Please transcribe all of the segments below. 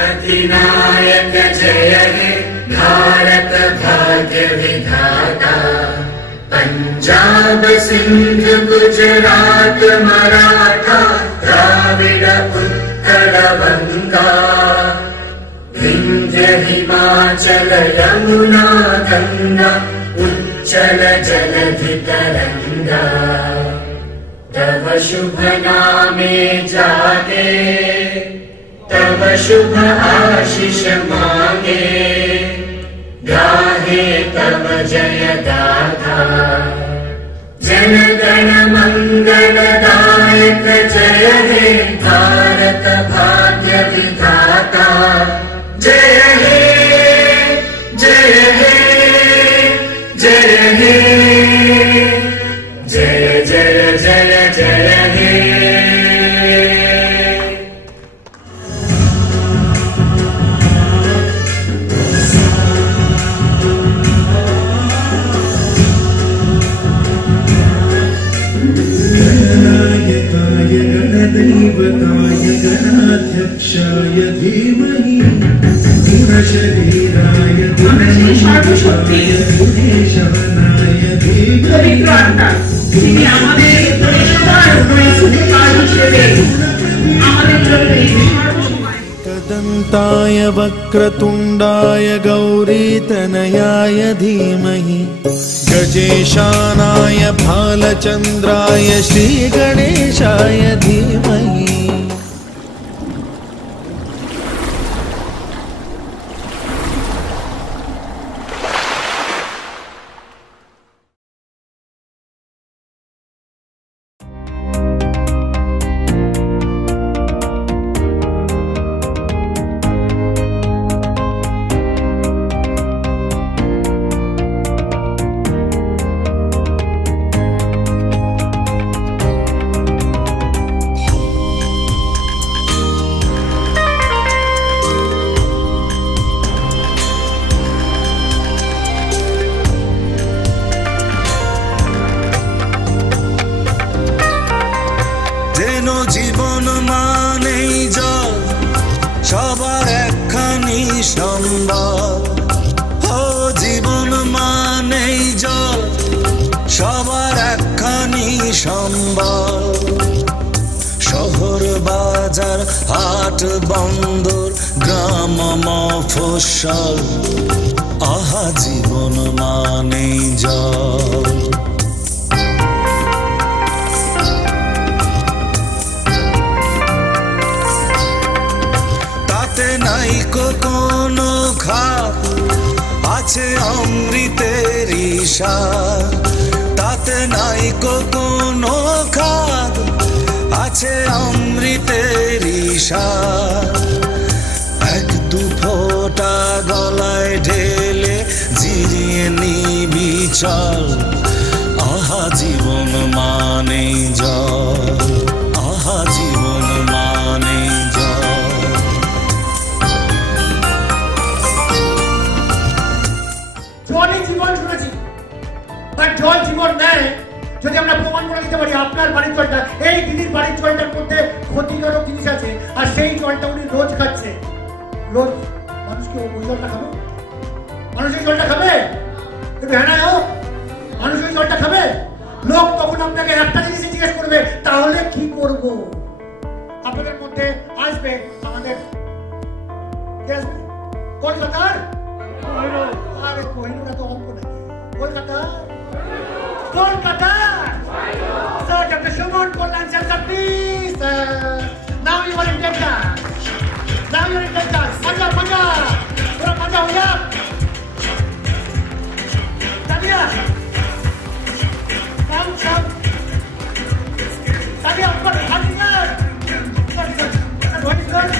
अधिनायक जय हे भारत भाग्य विधाता। पंजाब सिंध गुजरात मराठा द्राविड उत्कल बंगा। विंध्य हिमाचल यमुना गंगा उच्चल जलधि तरंगा। तव शुभ नामे जागे तव शुभ आशीष मांगे। गाहे तव जय गाथा जन गण मंगलदायक जय हे भारत भाग्य विधाता। जय हे जय हे जय हे जय जय जय जय हे। गणदैवताय गणाध्यक्षाय धीमहि गुणशरीराय गुणेशाय गुणेशवनाय धीमहि। তিনি আমাদের तदन्ताय वक्रतुण्डाय गौरीतनयाय धीमहि गजेशानाय भालचन्द्राय श्रीगणेशाय धीमहि। জীবন মানেই জল সবার একখানি সম্বল। ও জীবন মানেই জল সবার একখানি সম্বল। শহর বাজার হাট বন্দর গ্রাম মফস্বল আহা জীবন মানেই জল। নাই কোনো খাত আছে অমৃতের স্বাদ। তাতে নাই কোনো খাত আছে অমৃতের স্বাদ। এক দু ফোঁটা গলায় ঢেলে জিরিয়ে নিবি চল আহা জীবন মানে জল। আহা জীবন মানে জল। জলই জীবন শুনেছি, বাট জল জীবন নেয় যদি আমরা প্রমাণ করে দিতে পারি। আপনার বাড়ির জলটা, এই দিদির বাড়ির জলটার মধ্যে ক্ষতিকারক জিনিস আছে, আর সেই জলটা উনি রোজ খাচ্ছে। রোজ মানুষকে ওই জলটা খাবে? মানুষ এই জলটা খাবে? একটু হ্যাঁ না হোক, মানুষ ওই জলটা খাবে? লোক তখন আপনাকে একটা জিনিস জিজ্ঞেস করবে, তাহলে কি করব? আপনাদের মধ্যে আসবে আমাদের কে আসবে? কলকাতার আরে কোহিনুরা তো অঙ্ক নাকি? Kolkata Kolkata sir doctor Suman Kalyan sir please now you are in Texas. Now you are in Texas. মজা মজা পুরো মজা হয়ে যাক। তানিয়া কাম কাম তানিয়া উপর হাজিরা হোয়াট ইজ দ্যাট?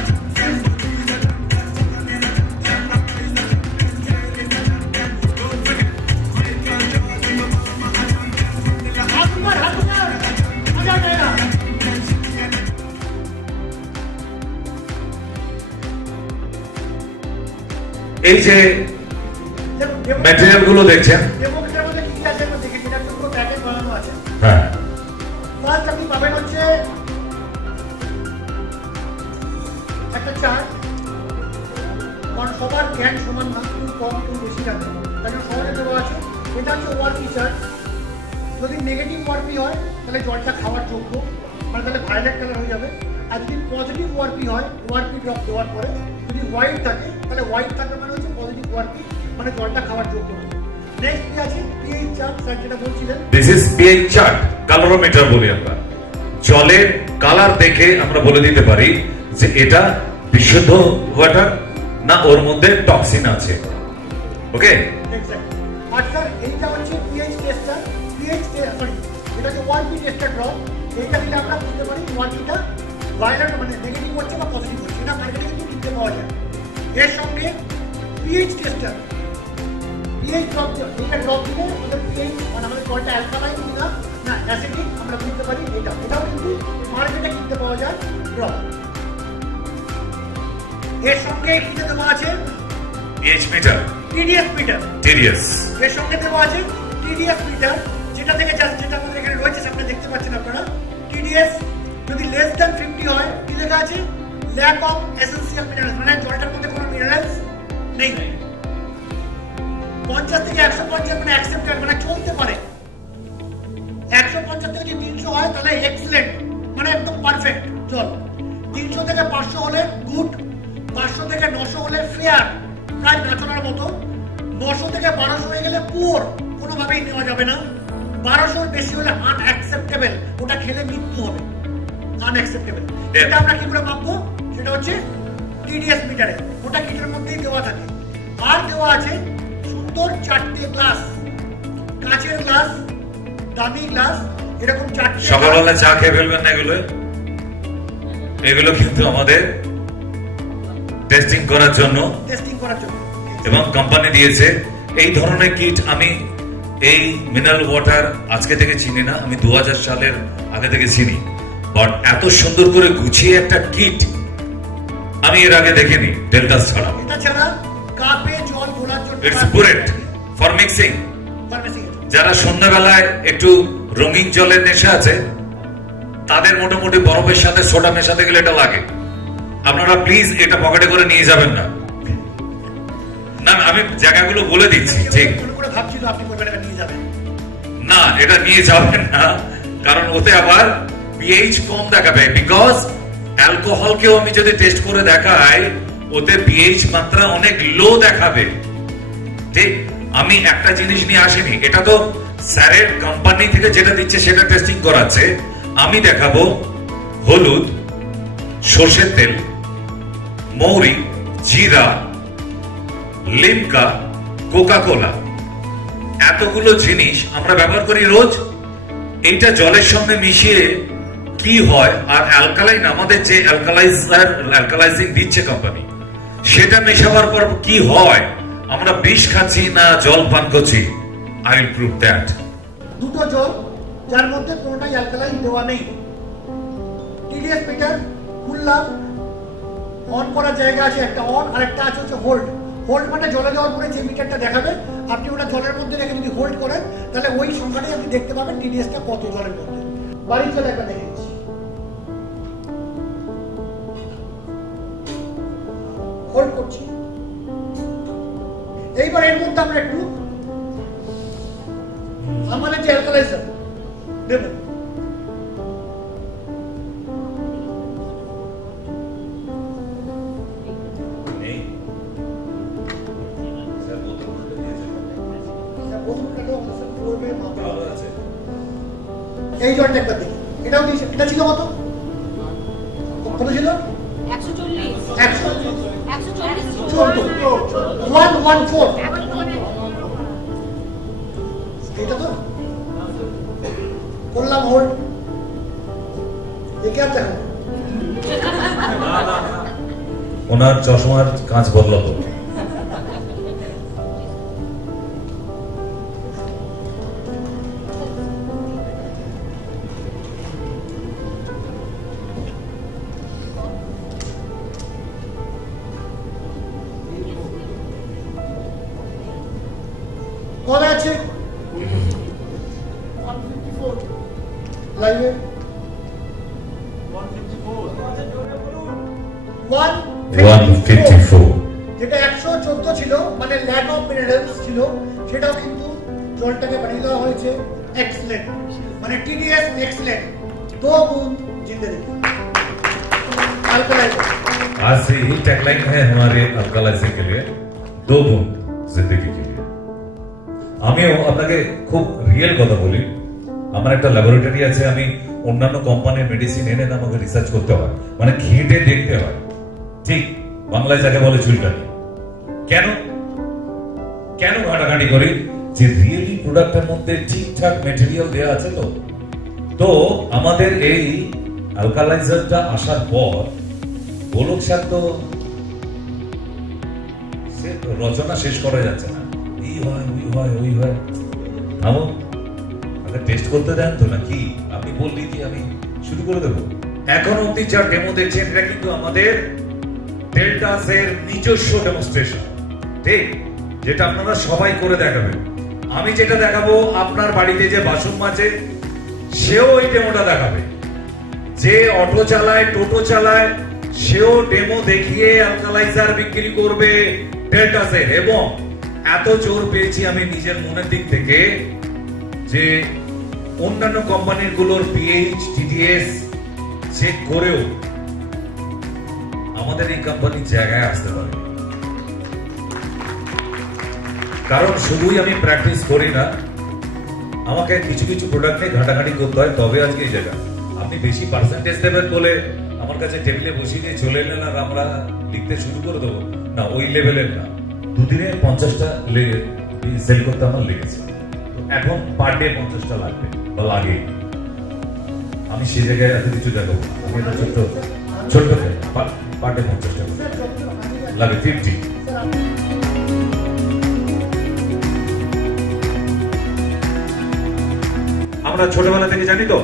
এই যে ম্যাটেরিয়াল গুলো দেখছেন, হ্যাঁ ফার্স্ট আপনি পাবেন হচ্ছে একটা চার্ট, কারণ সবার জ্ঞান সমান না, কেউ কম কেউ বেশি জানে, তাই জন্য সবাই দেওয়া আছে। এটা হচ্ছে ওআরপি চার্ট। যদি নেগেটিভ ওআরপি হয় তাহলে জলটা খাওয়ার যোগ্য, মানে তাহলে ভায়োলেট কালার হয়ে যাবে। আর যদি পজিটিভ ওআরপি হয়, ওআরপি ড্রপ দেওয়ার পরে যদি হোয়াইট থাকে তাহলে হোয়াইট থাকবে মানে হচ্ছে পজিটিভ ওআরপি, মানে জলটা খাওয়ার যোগ্য। নেক্সট কি আছে? পিএইচ চার্ট, স্যার যেটা বলছিলেন। দিস ইজ পিএইচ চার্ট, কালারোমিটার বলি আমরা। জলের কালার দেখে আমরা বলে দিতে পারি যে এটা বিশুদ্ধ ওয়াটার না ওর মধ্যে টক্সিন আছে। ওকে, এক্স্যাক্টলি। আর স্যার এইটা হচ্ছে পিএইচ টেস্টার, সরি এটা হচ্ছে ওআরপি টেস্টার ড্রপ। এইটা দিলে আমরা বুঝতে পারি ওআরপিটা ভায়োলেট মানে নেগেটিভ হচ্ছে বা পজিটিভ হচ্ছে, এটা মার্কেটে কিন্তু কিনতে পাওয়া যায়। এর সঙ্গে পিএইচ টেস্টার, পিএইচ ড্রপ, এইটা ড্রপ দিলে আমাদের পিএইচ মানে আমাদের জলটা অ্যালকালাইন কিনা না অ্যাসিডিক আমরা বুঝতে পারি। এটাও কিন্তু মার্কেটে কিনতে পাওয়া যায় ড্রপ। এর সঙ্গে কিনে দেওয়া আছে pH metre, TDS metre. TDS এর সঙ্গে দেওয়া আছে টিডিএস মিটার, যেটা থেকে যেটা আমাদের এখানে রয়েছে সামনে দেখতে পাচ্ছেন আপনারা। টিডিএস যদি লেস দ্যান 50 হয় কি লেখা আছে? ল্যাক অফ এসেনশিয়াল মিনারেলস, মানে জলটার মধ্যে কোনো মিনারেলস নেই। 50 থেকে 150 মানে অ্যাকসেপ্টেড, মানে চলতে পারে। 150 থেকে যদি 300 হয় তাহলে এক্সেলেন্ট, মানে একদম পারফেক্ট জল। 300 থেকে 500 হলে গুড, 500 থেকে 900 হলে ফেয়ার, প্রায় নাচনার মতো। 900 থেকে 1200 হয়ে গেলে পুয়ার, কোনোভাবেই নেওয়া যাবে না। 1200 বেশি হলে আনঅ্যাকসেপ্টেবল, ওটা খেলে মৃত্যু হবে, আনঅ্যাকসেপ্টেবল। এটা আমরা কি করে মাপবো? সেটা হচ্ছে টিডিএস মিটারে, ওটা কিটের মধ্যেই দেওয়া থাকে। আর দেওয়া আছে সুন্দর 4টে গ্লাস, কাঁচের গ্লাস, দামি গ্লাস, এরকম 4টে। সকালবেলা চা খেয়ে ফেলবেন না এগুলো কিন্তু আমাদের টেস্টিং করার জন্য এবং কোম্পানি দিয়েছে এই ধরনের কিট। আমি এই মিনারেল ওয়াটার আজকে থেকে চিনি না, আমি 2000 সালের আগে থেকে চিনি, বাট এত সুন্দর করে গুছিয়ে একটা কিট আমি এর আগে দেখিনি ডেল্টাস ছাড়া। এটা ছাড়া কাপে জল ঘোলার জন্য ইটস বুলেট ফর মিক্সিং। যারা সন্ধ্যাবেলায় একটু রঙিন জলের নেশা আছে তাদের মোটামুটি বরফের সাথে সোডা মেশাতে গেলে এটা লাগে। আপনারা প্লিজ এটা পকেটে করে নিয়ে যাবেন না। না আমি জায়গাগুলো বলে দিচ্ছি, ঠিক না এটা নিয়ে যাবেন না, কারণ ওতে আবার পিএইচ কম দেখাবে। বিকজ অ্যালকোহলকেও আমি যদি টেস্ট করে দেখাই ওতে পিএইচ মাত্রা অনেক লো দেখাবে। ঠিক, আমি একটা জিনিস নিয়ে আসিনি, এটা তো স্যারের কোম্পানি থেকে যেটা দিচ্ছে সেটা টেস্টিং করাচ্ছে। আমি দেখাবো হলুদ, সর্ষের তেল, মৌরি, জিরা, লিমকা, কোকা কোলা, এতগুলো জিনিস আমরা ব্যবহার করি রোজ। এইটা জলের সঙ্গে মিশিয়ে কি হয়, আর অ্যালকালাইন আমাদের যে অ্যালকালাইজিং দিচ্ছে কোম্পানি, সেটা মেশাবার পর কি হয়, আমরা বিষ খাচ্ছি না জল পান করছি। I will prove that. দুটো জল যার মধ্যে কোনোটাই অ্যালকালাইন দেওয়া নেই। টিডিএস মিটার খুললাম, অন করার জায়গা আছে, একটা অন আর একটা আছে হচ্ছে হোল্ড। হোল্ড মানে জলে দেওয়ার পরে যে মিটারটা দেখাবে, আপনি ওটা জলের মধ্যে রেখে যদি হোল্ড করেন তাহলে ওই সংখ্যাটাই আপনি দেখতে পাবেন টিডিএসটা কত জলের মধ্যে। বাড়ির জল একটা দেখে দিচ্ছি, হোল্ড করছি। এইবার এর মধ্যে আমরা একটু আমাদের যে অ্যালকালাইজার দেব, এই জলটা একবার দেখি। এটাও দিয়েছে, এটা ছিল কত? কত ছিল? 114 এটা তো করলাম হোল্ড। দেখে আর দেখো ওনার চশমার কাঁচ বদলাতো। কত আছে লাইভে? 154 যেটা 114 ছিল, মানে ল্যাক অফ মিনারেলস ছিল, সেটাও কিন্তু জলটাকে বানিয়ে দেওয়া হয়েছে এক্সেলেন্ট, মানে TDS एक्सलेंट, 2 बूंद जिंदगी। अल्कलाइजर आज से ही टैगलाइन है हमारे अल्कलाइजर के लिए, 2 बूंद जिंदगी के लिए। আমিও আপনাকে খুব রিয়েল কথা বলি, আমার একটা ল্যাবরেটরি আছে, আমি অন্যান্য কোম্পানির মেডিসিন এনে আমাকে রিসার্চ করতে হয়, মানে ঘেঁটে দেখতে হয়, ঠিক বাংলায় যাকে বলে চুলটানি। কেন কেন ঘাটাঘাটি করি? যে রিয়েলি প্রোডাক্টের মধ্যে ঠিকঠাক ম্যাটেরিয়াল দেওয়া আছে। তো আমাদের এই অ্যালকালাইজারটা আসার পর গোলক স্যার তো রচনা শেষ করা যাচ্ছে না, এই হয় ওই হয় ওই হয়। আগে টেস্ট করতে দেন তো নাকি? আপনি বললি কি আমি শুরু করে দেবো? এখন অব্দি যা ডেমো দেখছেন এটা কিন্তু আমাদের ডেল্টাসের নিজস্ব ডেমনস্ট্রেশন, ঠিক, যেটা আপনারা সবাই করে দেখাবেন। আমি যেটা দেখাবো, আপনার বাড়িতে যে বাসন মাজে সেও এই ডেমোটা দেখাবে, যে অটো চালায় টোটো চালায় সেও ডেমো দেখিয়ে অ্যালকালাইজার বিক্রি করবে ডেল্টাসের। এবং এত জোর পেয়েছি আমি নিজের মনের দিক থেকে যে অন্যান্য কোম্পানির গুলোর পিএইচ টিডিএস চেক করেও আমাদের এই কোম্পানির জায়গায় আসতে পারে। কারণ শুধুই আমি প্র্যাকটিস করি না, আমাকে কিছু কিছু প্রোডাক্ট নিয়ে ঘাটাঘাটি করতে হয়, তবে আজকে এই জায়গা। আপনি বেশি পার্সেন্টেজ দেবেন বলে আমার কাছে টেবিলে বসিয়ে দিয়ে চলে এলেন আর আমরা লিখতে শুরু করে দেবো না, ওই লেভেলের না। দুদিনে 50টা সেল করতে আমার লেগেছে, এখন পার ডে 50টা লাগবে বা লাগে। আমি সেই জায়গায় এত কিছু দেখাবো, আমি এটা ছোট্ট ছোট্ট পার ডে 50টা লাগে, 50। আমরা ছোটবেলা থেকে জানি তো,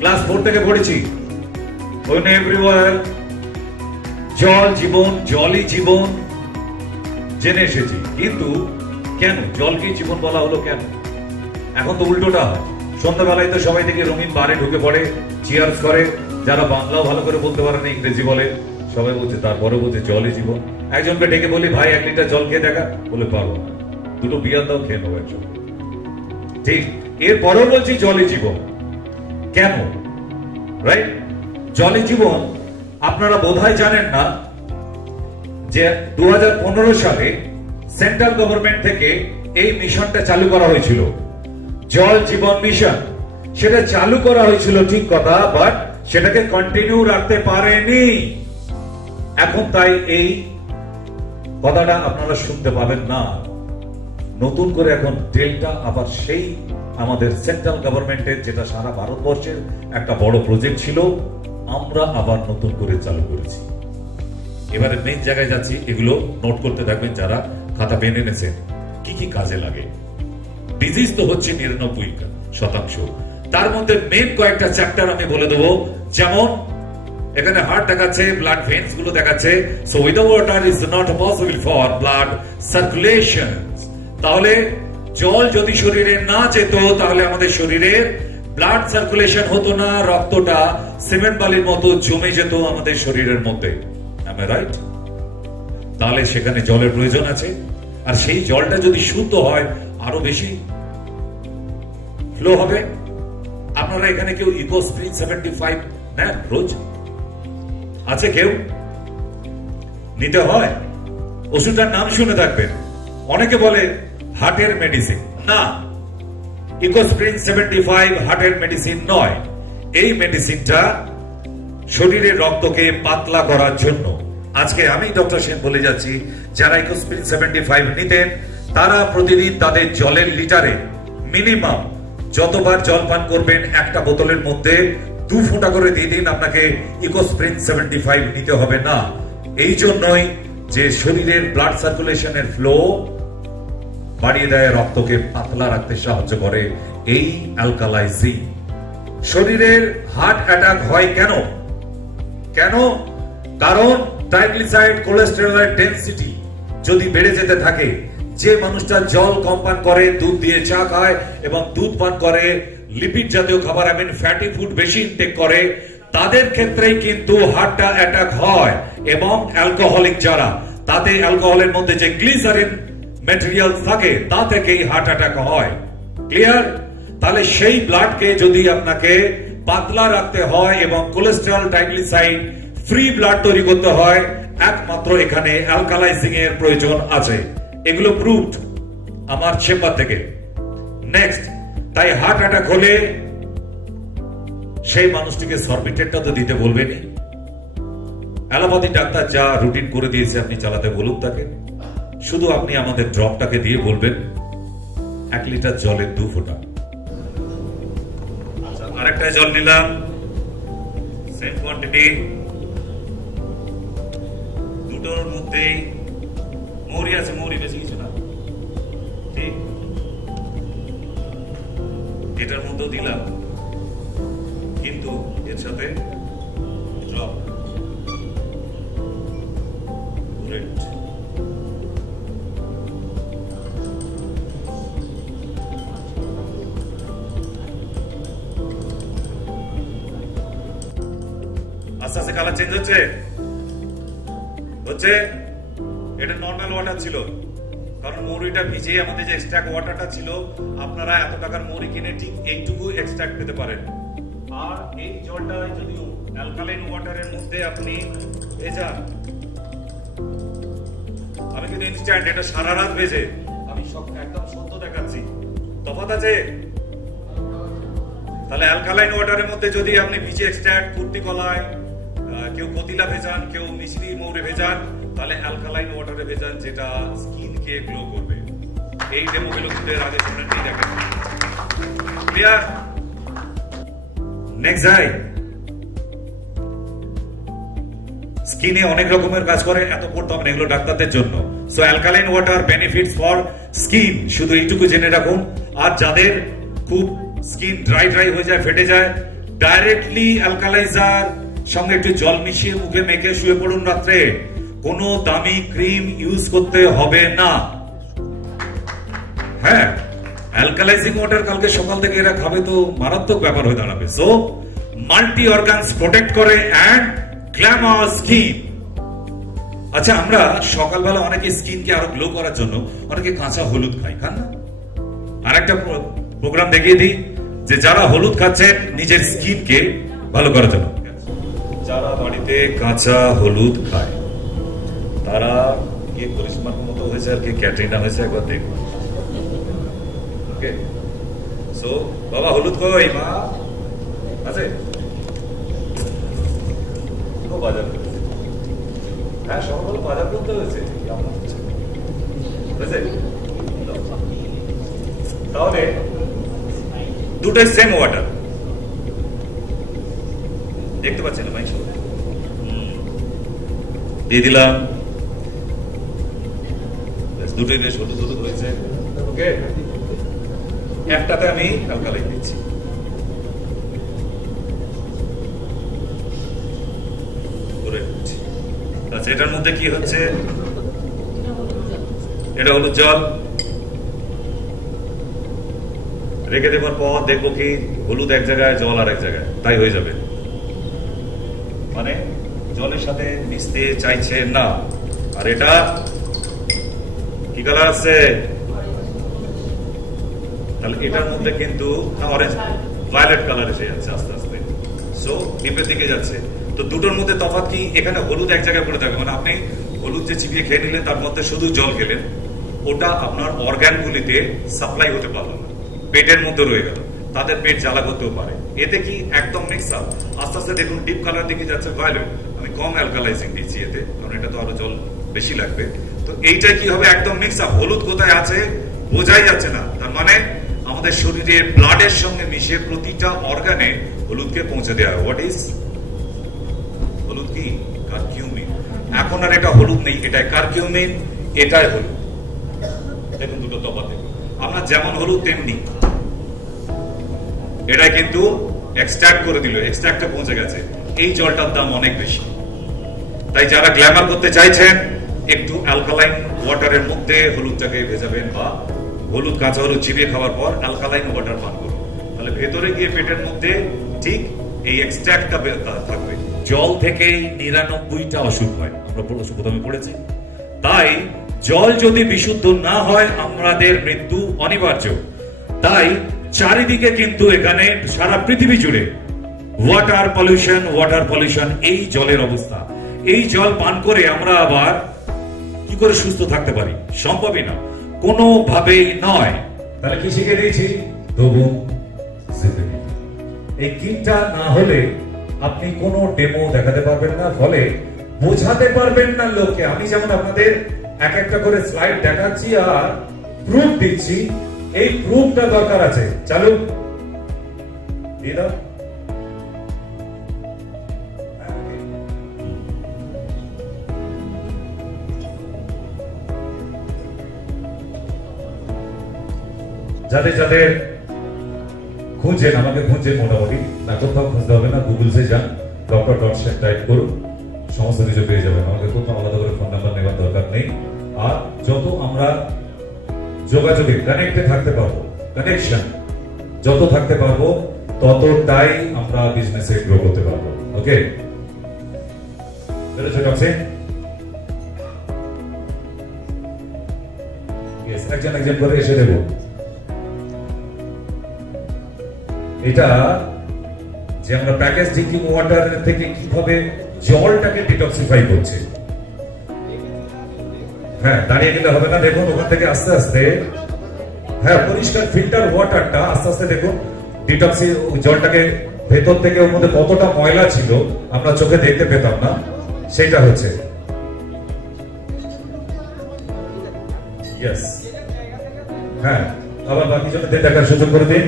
ক্লাস 4 থেকে পড়েছি, জল জীবন, জলই জীবন জেনে এসেছি। কিন্তু কেন জলকে জীবন বলা হলো কেন? এখন তো উল্টোটা হয়। সন্ধ্যাবেলায় তো সবাই থেকে রঙিন বারে ঢুকে পড়ে, চিয়ার্স করে, যারা বাংলাও ভালো করে বলতে পারে না, ইংরেজি বলে, সবাই বলছে, তারপরে বলছে জলই জীবন। একজনকে ডেকে বলি, ভাই 1 লিটার জল খেয়ে দেখা, বলে পারবো না, 2টো বিয়ার দাও খেয়ে নেবো একজন, ঠিক। এরপরেও বলছি জলই জীবন কেন, রাইট? জলই জীবন আপনারা বোধহয় জানেন না যে 2015 সালে সেন্ট্রাল গভর্নমেন্ট থেকে এই মিশনটা চালু করা হয়েছিল, জল জীবন মিশন। সেটা চালু করা হয়েছিল ঠিক কথা, বাট সেটাকে কন্টিনিউ রাখতে পারেনি। এখন তাই এই কথাটা আপনারা শুনতে পাবেন না। নতুন করে এখন ডেল্টা আবার সেই আমাদের সেন্ট্রাল গভর্নমেন্টের, যেটা সারা ভারতবর্ষের একটা বড় প্রজেক্ট ছিল, আমরা আবার নতুন করে চালু করেছি। এবারে মেইন জায়গায় যাচ্ছি, এগুলো নোট করতে থাকবেন যারা খাতা পেন এনেছেন, কি কি কাজে লাগে। ডিজিজ তো হচ্ছে 99%, তার মধ্যে মেইন কয়েকটা চ্যাপ্টার আমি বলে দেবো। যেমন এখানে হার্ট দেখাচ্ছে, ব্লাড ভেন্স গুলো দেখাচ্ছে। So without water is not possible for blood circulation. তাহলে জল যদি শরীরে না যেত তাহলে আমাদের শরীরে ব্লাড সার্কুলেশন হতো না, রক্তটা সিমেন্ট বালির মতো জমে যেত আমাদের শরীরের মধ্যে। am I right? তাহলে সেখানে জলের প্রয়োজন আছে, আর সেই জলটা যদি শুদ্ধ হয় আরো বেশি ফ্লো হবে। আপনারা এখানে কেউ ইকোস্প্রিন 75 নেন রোজ? আছে কেউ? নিতে হয়। ওষুধটার নাম শুনে থাকবেন, অনেকে বলে হার্টের মেডিসিন। না, ইকোস্প্রিন 75 হার্টের মেডিসিন নয়। এই মেডিসিনটা শরীরের রক্তকে পাতলা করার জন্য। আজকে আমি ডক্টর সেন বলে যাচ্ছি, যারা ইকোস্প্রিন 75 নিতেন তারা প্রতিদিন তাদের জলের লিটারে মিনিমাম যতবার জল পান করবেন, একটা বোতলের মধ্যে 2 ফোঁটা করে দিয়ে দিন। আপনাকে ইকোস্প্রিন 75 নিতে হবে না। এই জন্যই যে শরীরের ব্লাড সার্কুলেশনের ফ্লো বাড়িয়ে দেয়, রক্তকে পাতলা রাখতে সাহায্য করে এই অ্যালকালাইজিং। শরীরের হার্ট অ্যাটাক হয় কেন? কেন? কারণ ট্রাইগ্লিসারাইড, কোলেস্টেরলের ডেনসিটি যদি বেড়ে যেতে থাকে, যে মানুষটা জল কম পান করে, দুধ দিয়ে চা খায় এবং দুধ পান করে, লিপিড জাতীয় খাবার, ফ্যাটি ফুড বেশি ইনটেক করে, তাদের ক্ষেত্রেই কিন্তু হার্ট অ্যাটাক হয়, এবং অ্যালকোহলিক যারা, তাতে অ্যালকোহলের মধ্যে যে গ্লিসারিন ম্যাটেরিয়াল থাকে তা থেকেই হার্ট অ্যাটাক হয়। ক্লিয়ার? তাহলে সেই ব্লাডকে যদি আপনাকে পাতলা রাখতে হয় এবং কোলেস্টেরল ট্রাইগ্লিসারাইড ফ্রি ব্লাড তৈরি করতে হয়, একমাত্র এখানে অ্যালকালাইজিং এর প্রয়োজন আছে। এগুলো প্রুভড আমার চেম্বার থেকে। নেক্সট, তাই হার্ট অ্যাটাক হলে সেই মানুষটিকে সরবিটেটটা তো দিতে বলবেনি। অ্যালোপ্যাথি ডাক্তার যা রুটিন করে দিয়েছে আপনি চালাতে বলুন তাকে। শুধু আপনি আমাদের ড্রপটাকে দিয়ে বলবেন 1 লিটার জলে 2 ফোঁটা। আচ্ছা, আরেকটা জল নিলাম, সেম কোয়ান্টিটি, দুটোর মধ্যেই মৌরি আছে, মৌরি বেশি কিছু না, ঠিক? এটার মধ্যেও দিলাম, কিন্তু এর সাথে ড্রপ। আস্তে আস্তে কালার চেঞ্জ হচ্ছে। এটা নর্মাল ওয়াটার ছিল, কারণ মৌরিটা ভিজে আমাদের যে এক্সট্রাক্ট ওয়াটারটা ছিল, আপনারা এত টাকার মৌরি কিনে ঠিক এইটুকু এক্সট্রাক্ট পেতে পারেন। আর এই জলটা যদিও অ্যালকালাইন ওয়াটারের মধ্যে আপনি ভেজান, আমি কিন্তু ইনস্ট্যান্ট এটা সারা রাত ভেজে আমি সব একদম সত্য দেখাচ্ছি, তফাৎ আছে। তাহলে অ্যালকালাইন ওয়াটারের মধ্যে যদি আপনি ভিজে এক্সট্রাক্ট, কুর্তি কলায়, কেউ কতিলা ভেজান, কেউ মিশ্রি মৌরি ভেজান, তাহলে অ্যালকালাইন ওয়াটারে ভেজান, যেটা স্কিন কে গ্লো করবে। এই ডেমোগুলো কিন্তু এর আগে শুনে নিয়ে দেখেন। ক্লিয়ার? নেক্সট যাই, স্কিনে অনেক রকমের কাজ করে, এত পড়তে হবে না, এগুলো ডাক্তারদের জন্য। So alkaline water benefits for skin, শুধু এইটুকু জেনে রাখুন। আর যাদের খুব স্কিন ড্রাই হয়ে যায়, ফেটে যায়, ডাইরেক্টলি অ্যালকালাইজার সঙ্গে একটু জল মিশিয়ে মুখে মেখে শুয়ে পড়ুন রাত্রে। কোনো দামি ক্রিম ইউজ করতে হবে না। হ্যাঁ, অ্যালকালাইজিং ওয়াটার কালকে সকাল থেকে এরা খাবে তো মারাত্মক ব্যাপার হয়ে দাঁড়াবে। সো মাল্টি অর্গানস প্রোটেক্ট করে এন্ড গ্ল্যামার স্কিন। আচ্ছা, আমরা সকালবেলা অনেকে স্কিনকে আরো গ্লো করার জন্য অনেকে কাঁচা হলুদ খাই, খান না? আর একটা প্রোগ্রাম দেখিয়ে দিই যে যারা হলুদ খাচ্ছেন নিজের স্কিনকে ভালো করার জন্য, যারা বাড়িতে কাঁচা হলুদ খায় তারা কি করিশ্মার মতো হয়েছে আর কি ক্যাটরিনা হয়েছে একবার দেখুন। ওকে, সো বাবা হলুদ কই? মা আছে? বাজার, হ্যাঁ সকাল বাজার করতে হয়েছে। তাহলে দুটোই সেম ওয়াটার, দেখতে পাচ্ছেন না ভাই? দিয়ে দিলাম, দুটোই বেশ হলুদ হলুদ হয়েছে। ওকে, একটাতে আমি অ্যালকালাইন দিচ্ছি। আচ্ছা, এটার মধ্যে কি হচ্ছে? এটা হলুদ জল রেখে দেওয়ার পর দেখবো কি হলুদ এক জায়গায়, জল আর এক জায়গায়, তাই হয়ে যাবে। মানে জলের সাথে মিশতে চাইছে না। আর এটা কি কালার আছে? তাহলে এটার মধ্যে কিন্তু অরেঞ্জ, ভায়োলেট কালার এসে যাচ্ছে আস্তে আস্তে। সো ডিপের দিকে যাচ্ছে। তো দুটোর মধ্যে তফাৎ কি? এখানে হলুদ এক জায়গায় পড়ে থাকবে, মানে আপনি হলুদ যে চিবিয়ে খেয়ে নিলেন তার মধ্যে শুধু জল খেলেন, ওটা আপনার অর্গানগুলিতে সাপ্লাই হতে পারলো না, পেটের মধ্যে রয়ে গেল, তাদের পেট জ্বালা করতেও পারে। এতে কি একদম মিক্স আপ। আস্তে আস্তে দেখুন ডিপ কালার দিকে যাচ্ছে, ভায়োলেট। আমি কম অ্যালকালাইজিং দিচ্ছি এতে, কারণ এটা তো আরো জল বেশি লাগবে। তো এইটাই কি হবে? একদম মিক্স আপ। হলুদ কোথায় আছে বোঝাই যাচ্ছে না। তার মানে আমাদের শরীরের ব্লাডের সঙ্গে মিশে প্রতিটা অর্গানে হলুদকে পৌঁছে দেওয়া হয়। হোয়াট ইজ হলুদ? কি কারকিউমিন। এখন আর এটা হলুদ নেই, এটাই কারকিউমিন, এটাই হলুদ। দেখুন দুটো তফাৎ দেখুন। আমরা যেমন হলুদ তেমনি, এটা কিন্তু এক্সট্রাক্ট করে দিল, এক্সট্রাক্টে পৌঁছে গেছে। এই জলটার দাম অনেক বেশি। তাই যারা গ্ল্যামার করতে চাইছেন একটু অ্যালকালাইন ওয়াটারের মধ্যে হলুদটাকে ভেজাবেন, বা হলুদ কাঁচা হলুদ চিবিয়ে খাওয়ার পর অ্যালকালাইন ওয়াটার পান করুন। তাহলে ভেতরে গিয়ে পেটের মধ্যে ঠিক এই এক্সট্রাক্টটা থাকবে। জল থেকেই 99টা অসুখ হয়, আমরা প্রথমে পড়েছি। তাই জল যদি বিশুদ্ধ না হয় আমাদের মৃত্যু অনিবার্য। তাই চারিদিকে কিন্তু এখানে সারা পৃথিবী জুড়ে ওয়াটার পলিউশন, এই জলের অবস্থা। এই জল পান করে আমরা আবার কি করে সুস্থ থাকতে পারি? সম্ভবই না, কোনোভাবেই নয়। তাহলে কি শিখে দিয়েছি? তবু এই কিটটা না হলে আপনি কোনো ডেমো দেখাতে পারবেন না, ফলে বোঝাতে পারবেন না লোককে। আমি যেমন আপনাদের এক একটা করে স্লাইড দেখাচ্ছি আর প্রুফ দিচ্ছি, এই প্রুফটা দরকার আছে। চালু দিয়ে দাও। যাদের যাদের খুঁজেন, আমাকে খুঁজেন, মোটামুটি না কোথাও খুঁজতে হবে না, গুগলসে যান, ডক্টর.সেন টাইপ করুন, সমস্ত কিছু পেয়ে যাবেন। আমাকে কোথাও আলাদা করে ফোন নাম্বার নেওয়ার দরকার নেই। আর যত আমরা যোগাযোগে কানেক্টে থাকতে পারবো, কানেকশন যত থাকতে পারবো, ততটাই আমরা বিজনেসে গ্রো করতে পারবো। ওকে, একজন একজন করে এসে দেবো। এটা যে আমরা প্যাকেজ ড্রিঙ্কিং ওয়াটার থেকে কিভাবে জলটাকে ডিটক্সিফাই করছে। হ্যাঁ, দাঁড়িয়ে গেলে হবে না, দেখুন ওখান থেকে আস্তে আস্তে, হ্যাঁ, পরিষ্কার ফিল্টার ওয়াটারটা আস্তে আস্তে দেখুন ডিটক্সি জলটাকে ভেতর থেকে, ওর মধ্যে কতটা ময়লা ছিল আমরা চোখে দেখতে পেতাম না, সেটা হচ্ছে। ইয়েস, হ্যাঁ, আবার বাকি জনদের দেখার সুযোগ করে দিন।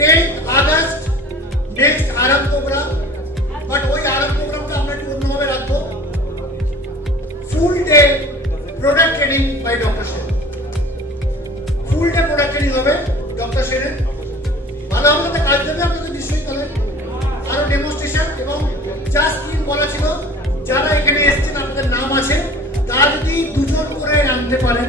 10th আগস্ট নেক্সট আরাম প্রোগ্রাম, বাট ওই আরাম প্রোগ্রামটা আমরা একটু অন্যভাবে রাখবো। Full day product training by doctor Sen, full day product training হবে ডক্টর সেনের। ভালো আমাদের কাজ দেবে আপনাদের নিশ্চয়ই। তাহলে আরো ডেমনস্ট্রেশন এবং যা স্কিম বলা ছিল, যারা এখানে এসেছেন আপনাদের নাম আছে, তারা যদি 2জন করে আনতে পারেন